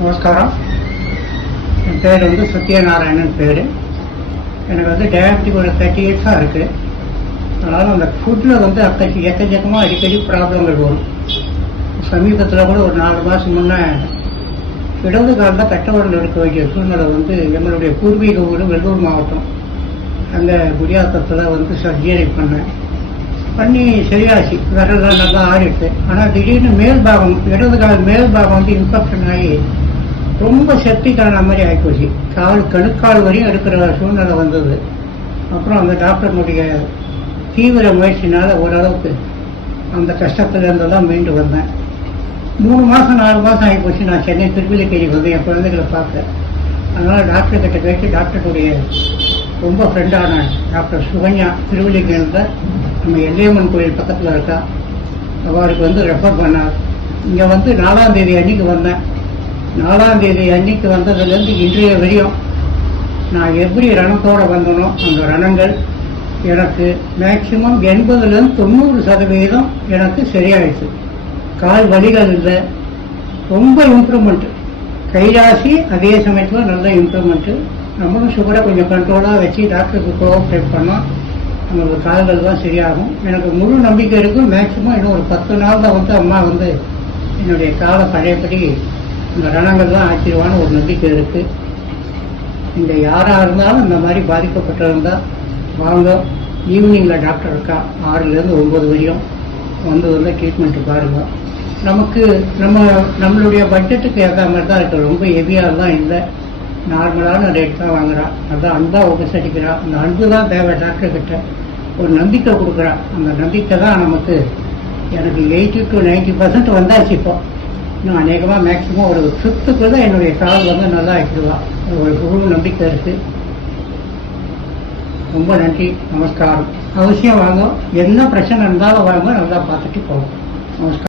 நமஸ்காரம். என் பேர் சத்யநாராயணன் பேர். எனக்கு டயபெட்டிக் ஒரு 30 இயர்ஸாக இருக்குது. அதனால் அந்த ஃபுட்டில் எக்கச்சக்கமாக அடிக்கடி ப்ராப்ளங்கள் வரும். சமீபத்தில் கூட ஒரு 4 மாதம் முன்னே இடது காலில் கட்டவரல் எடுக்க வேண்டிய சூழ்நிலை எங்களுடைய பூர்வீக ஊர் வெள்ளூர் மாவட்டம். அங்கே குடியாத்தத்தில் சர்ஜரி பண்ணி சரியாச்சு. விரலாம் நல்லா ஆடிடுச்சு. ஆனால் திடீர்னு இடது கால் மேல் பாகம் இன்ஃபெக்ஷன் ஆகி ரொம்ப செப்டிக்கான மாதிரி ஆகிப்போச்சு. கணுக்கால் வரையும் எடுக்கிற சூழ்நிலை வந்தது. அப்புறம் அந்த டாக்டருடைய தீவிர முயற்சினால் ஓரளவுக்கு அந்த கஷ்டத்துலேருந்தெல்லாம் மீண்டு வந்தேன். 3 மாதம் 4 மாதம் ஆகிப்போச்சு. நான் சென்னை திருவில்லிக்கேணி என் குழந்தைகளை பார்க்க. அதனால் டாக்டர்கிட்ட கேட்டு டாக்டருடைய ரொம்ப ஃப்ரெண்டான டாக்டர் சுகன்யா திருவில்லிக்கேணியில் நம்ம எல்லையம்மன் கோயில் பக்கத்தில் இருக்கா. அவருக்கு ரெஃபர் பண்ணார். இங்கே 4ஆம் தேதி அன்னைக்கு வந்தேன். 4ஆம் தேதி அன்னைக்கு வந்ததுலேருந்து இன்றைய வரையும் நான் எப்படி ரணத்தோடு வந்தனோ அந்த ரணங்கள் எனக்கு மேக்சிமம் 80லேருந்து 90% எனக்கு சரியாயிடுச்சு. கால் வலிகள் இல்லை, ரொம்ப இம்ப்ரூவ்மெண்ட்டு. கைராசி அதே சமயத்தில் நல்ல இம்ப்ரூவ்மெண்ட்டு. நம்மளும் சுகரை கொஞ்சம் கண்ட்ரோலாக வச்சு டாக்டருக்கு கோஆப்ரேட் பண்ணோம். நம்மளுக்கு கால்கள் தான் சரியாகும். எனக்கு முழு நம்பிக்கை இருக்குது. மேக்சிமம் இன்னும் ஒரு 10 நாளில் அம்மா என்னுடைய காலை பழையபடி இந்த ரணங்கள் தான் ஆச்சிருவான்னு ஒரு நம்பிக்கை இருக்குது. இங்கே யாராக இருந்தாலும் இந்த மாதிரி பாதிக்கப்பட்டிருந்தால் வாங்க. ஈவினிங்கில் டாக்டர் இருக்கா. 6லேருந்து 9 வரையும் ட்ரீட்மெண்ட்டு பாருங்கள். நம்மளுடைய பட்ஜெட்டுக்கு ஏற்ற மாதிரி தான் இருக்குது. ரொம்ப ஹெவியாகலாம் இல்லை, நார்மலான ரேட் தான் வாங்குறா. அதான் அன்பாக உபசரிக்கிறா. அந்த அன்பு தான் தேவை. டாக்டர்கிட்ட ஒரு நம்பிக்கை கொடுக்குறா. அந்த நம்பிக்கை தான் எனக்கு 80 to 90% வந்தாச்சு. இப்போ இன்னும் அநேகமாக மேக்சிமம் ஒரு 5th என்னுடைய கால் நல்லா ஆக்கிடுவா. ஒரு முழு நம்பிக்கை இருக்குது. ரொம்ப நன்றி, நமஸ்காரம். அவசியம் வாங்க. என்ன பிரச்சனை இருந்தாலும் வாங்க, நல்லா பார்த்துட்டு போவோம். நமஸ்காரம்.